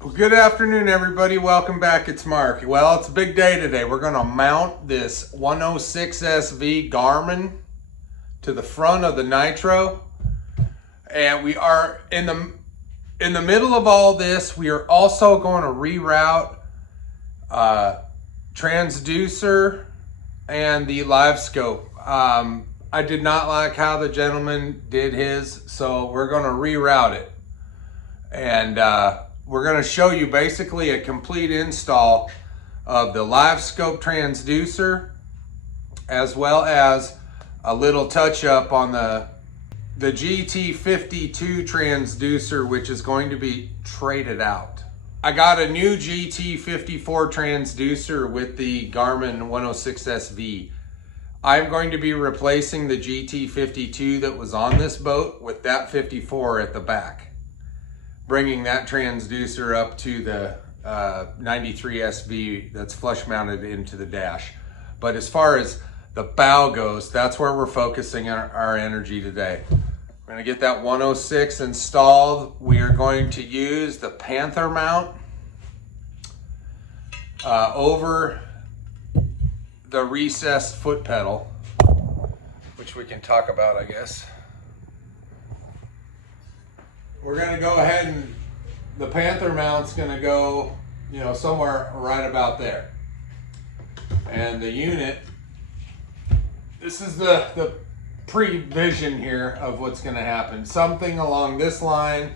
Well, good afternoon, everybody. Welcome back. It's Mark. Well, it's a big day today. We're going to mount this 106 SV Garmin to the front of the Nitro, and we are in the middle of all this. We are also going to reroute transducer and the Livescope. I did not like how the gentleman did his, so we're going to reroute it, and we're going to show you basically a complete install of the Livescope transducer, as well as a little touch up on the GT52 transducer, which is going to be traded out. I got a new GT54 transducer with the Garmin 106 SV. I'm going to be replacing the GT52 that was on this boat with that 54 at the back, bringing that transducer up to the 93 SV that's flush mounted into the dash. But as far as the bow goes, that's where we're focusing our energy today. We're gonna get that 106 installed. We are going to use the Panther mount over the recessed foot pedal, which we can talk about, I guess. We're gonna go ahead and the Panther mount's gonna go, somewhere right about there. And the unit, this is the pre-vision here of what's gonna happen. Something along this line,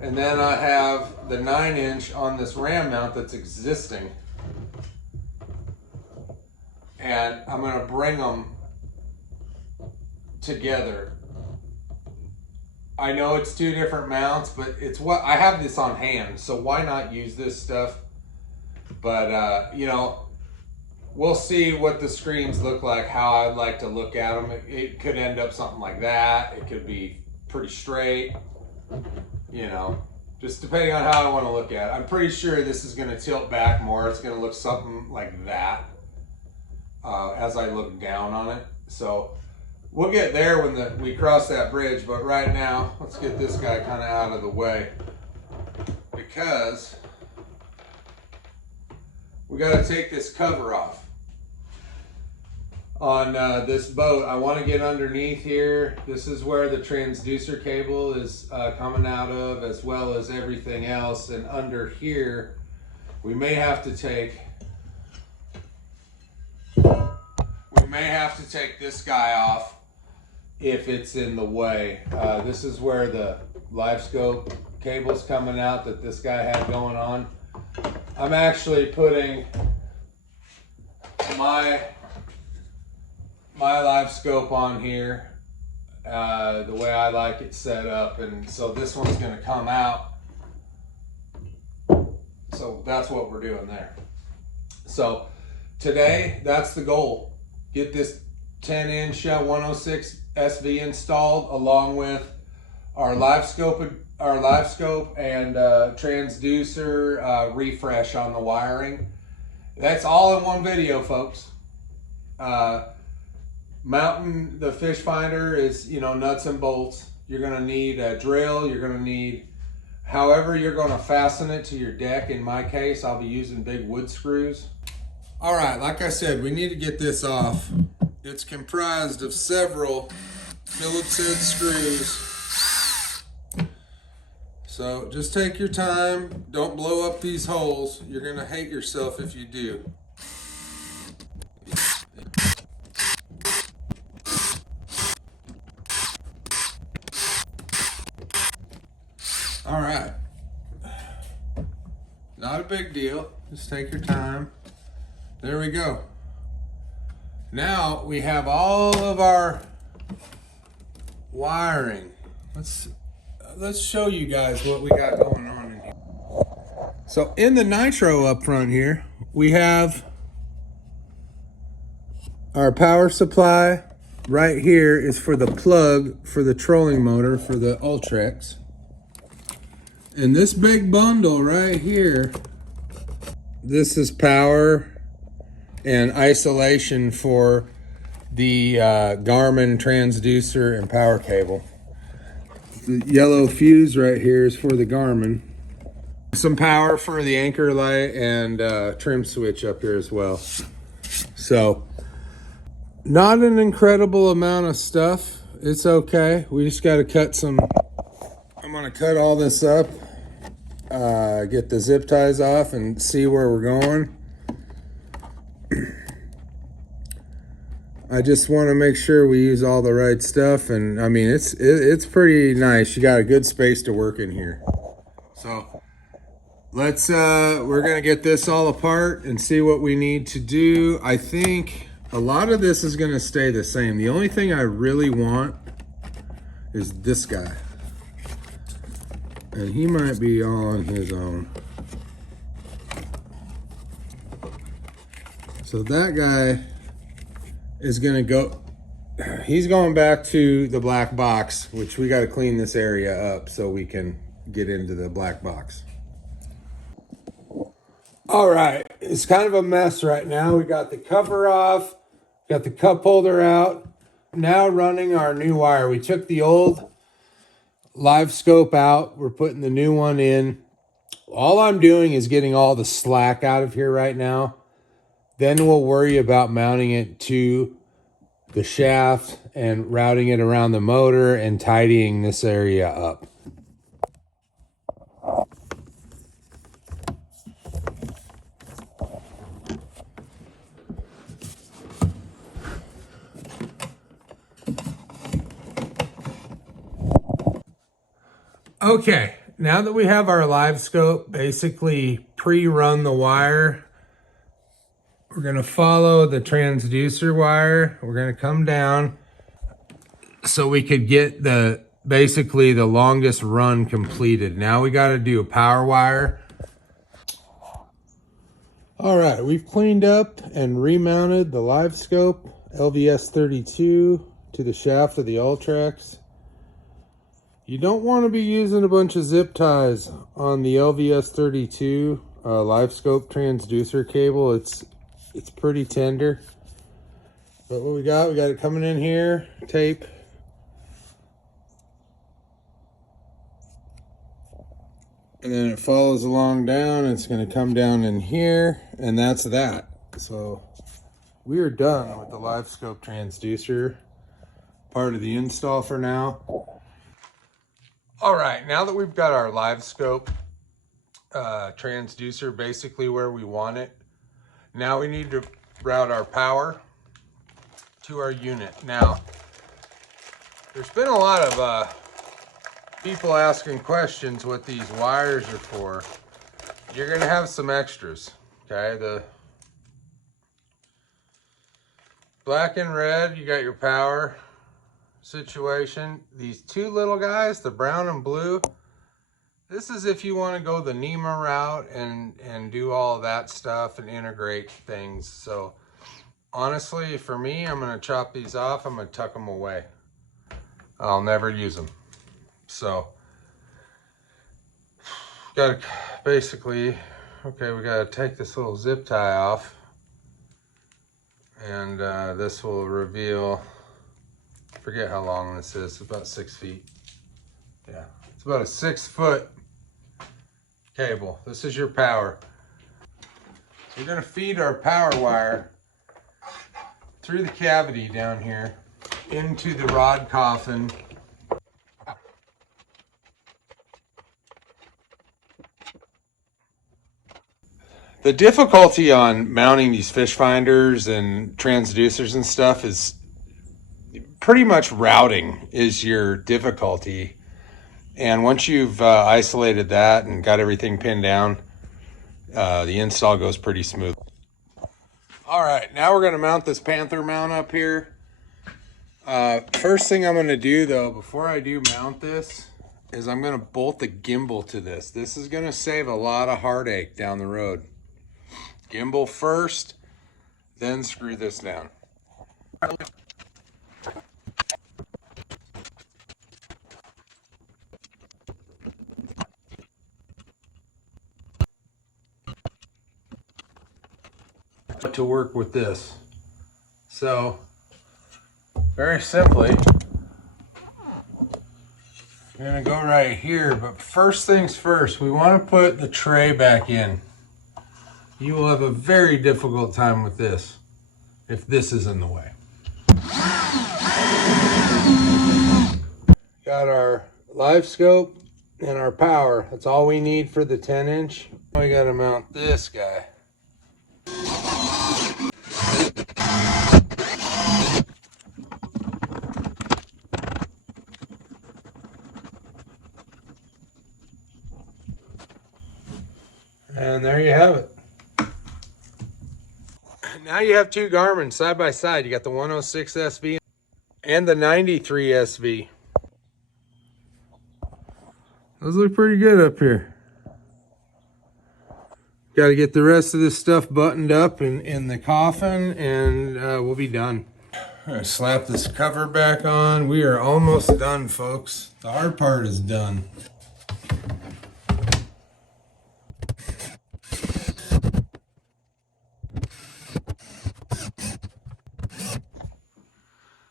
and then I have the 9-inch on this ram mount that's existing. And I'm gonna bring them together. I know it's two different mounts, but it's what I have this on hand, so why not use this stuff? But we'll see what the screens look like, how I'd like to look at them. It could end up something like that. It could be pretty straight, just depending on how I want to look at it. I'm pretty sure this is going to tilt back more. It's going to look something like that as I look down on it. So we'll get there when we cross that bridge, but right now, let's get this guy kind of out of the way, because we got to take this cover off on this boat. I want to get underneath here. This is where the transducer cable is coming out of, as well as everything else. And under here, we may have to take this guy off if it's in the way. This is where the Livescope cable's coming out that this guy had going on. I'm actually putting my Livescope on here the way I like it set up, and so this one's going to come out. So that's what we're doing there. So today, that's the goal. Get this 10-inch 106 SV installed, along with our Livescope and transducer refresh on the wiring. That's all in one video, folks. Mounting the fish finder is, nuts and bolts. You're gonna need a drill. You're gonna need, however you're gonna fasten it to your deck. In my case, I'll be using big wood screws. All right, like I said, we need to get this off. It's comprised of several Phillips head screws. So just take your time. Don't blow up these holes. You're gonna hate yourself if you do. All right. Not a big deal. Just take your time. There we go. Now we have all of our wiring. Let's show you guys what we got going on in here. So in the Nitro up front here, we have our power supply. Right here is for the plug for the trolling motor for the Ultrex. And this big bundle right here, this is power and isolation for the Garmin transducer and power cable. The yellow fuse right here is for the Garmin. some power for the anchor light and trim switch up here as well. So not an incredible amount of stuff. It's okay. We just got to cut some. I'm going to cut all this up, get the zip ties off and see where we're going. I just want to make sure we use all the right stuff, and I mean it's pretty nice. You got a good space to work in here. So let's we're gonna get this all apart and see what we need to do. I think a lot of this is gonna stay the same. The only thing I really want is this guy, and he might be all on his own. So that guy is gonna go, he's going back to the black box, which we got to clean this area up so we can get into the black box. All right, it's kind of a mess right now. We got the cover off, got the cup holder out, now running our new wire. We took the old Livescope out, we're putting the new one in. All I'm doing is getting all the slack out of here right now. Then we'll worry about mounting it to the shaft and routing it around the motor and tidying this area up. Okay, now that we have our Livescope basically pre-run the wire, we're going to follow the transducer wire. We're going to come down so we could get basically the longest run completed. Now we got to do a power wire. All right, we've cleaned up and remounted the Livescope LVS32 to the shaft of the Ultrax. You don't want to be using a bunch of zip ties on the LVS32 Livescope transducer cable. It's pretty tender. But what we got it coming in here, tape. And then it follows along down. It's going to come down in here, and that's that. So we are done with the Livescope transducer part of the install for now. All right, now that we've got our Livescope transducer basically where we want it, now we need to route our power to our unit. Now, there's been a lot of people asking questions what these wires are for. You're gonna have some extras, okay? The black and red, you got your power situation. These two little guys, the brown and blue, this is if you want to go the NEMA route and do all of that stuff and integrate things. So honestly, for me, I'm going to chop these off. I'm going to tuck them away. I'll never use them. So got to basically, okay, we got to take this little zip tie off, and this will reveal, I forget how long this is, about 6 feet. Yeah, it's about a 6-foot cable. This is your power. So we're going to feed our power wire through the cavity down here into the rod coffin. The difficulty on mounting these fish finders and transducers and stuff is pretty much routing is your difficulty. And once you've isolated that and got everything pinned down, the install goes pretty smooth. All right, now we're gonna mount this Panther mount up here. First thing I'm gonna do though, before I do mount this, is I'm gonna bolt the gimbal to this. This is gonna save a lot of heartache down the road. Gimbal first, then screw this down. To work with this. So very simply, I'm gonna go right here, but first things first, we want to put the tray back in. You will have a very difficult time with this if this is in the way. Got our Livescope and our power. That's all we need for the 10-inch. We gotta mount this guy. And there you have it. Now you have two Garmin side by side. You got the 106 SV and the 93 SV. Those look pretty good up here. Got to get the rest of this stuff buttoned up in the coffin, and we'll be done. I'm gonna slap this cover back on. We are almost done, folks. The hard part is done.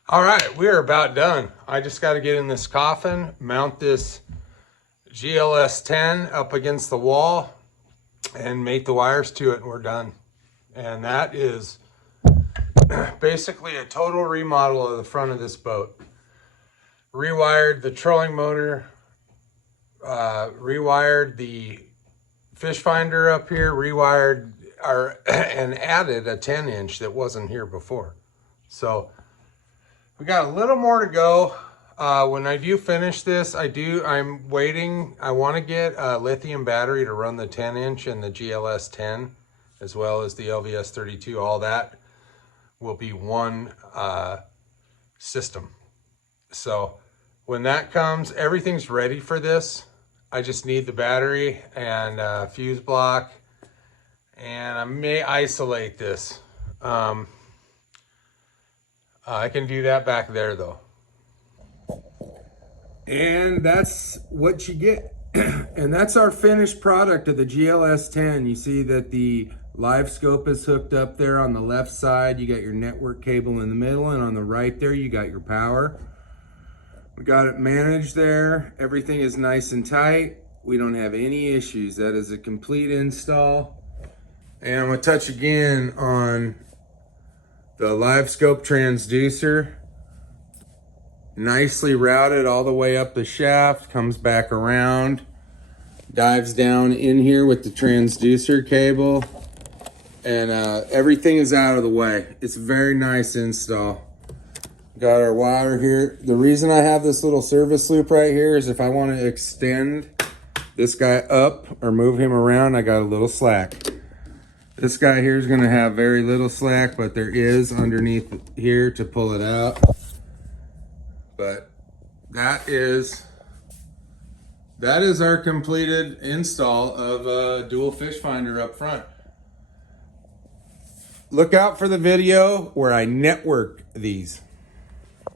All right, we are about done. I just got to get in this coffin, mount this GLS10 up against the wall, and mate the wires to it, and we're done. And that is basically a total remodel of the front of this boat. Rewired the trolling motor, rewired the fish finder up here, rewired and added a 10-inch that wasn't here before. So we got a little more to go. When I do finish this, I'm waiting. I want to get a lithium battery to run the 10-inch and the GLS10, as well as the LVS32. All that will be one system. So when that comes, everything's ready for this. I just need the battery and a fuse block, and I may isolate this. I can do that back there though. And that's what you get. And that's our finished product of the GLS10. You see that the Livescope is hooked up there on the left side. You got your network cable in the middle, and on the right there, you got your power. We got it managed there. Everything is nice and tight. We don't have any issues. That is a complete install. And I'm gonna touch again on the Livescope transducer. Nicely routed all the way up the shaft, comes back around, dives down in here with the transducer cable, and everything is out of the way. It's a very nice install. Got our wire here. The reason I have this little service loop right here is if I want to extend this guy up or move him around, I got a little slack. This guy here is going to have very little slack, but there is underneath here to pull it out. But that is our completed install of a dual fish finder up front. Look out for the video where I network these.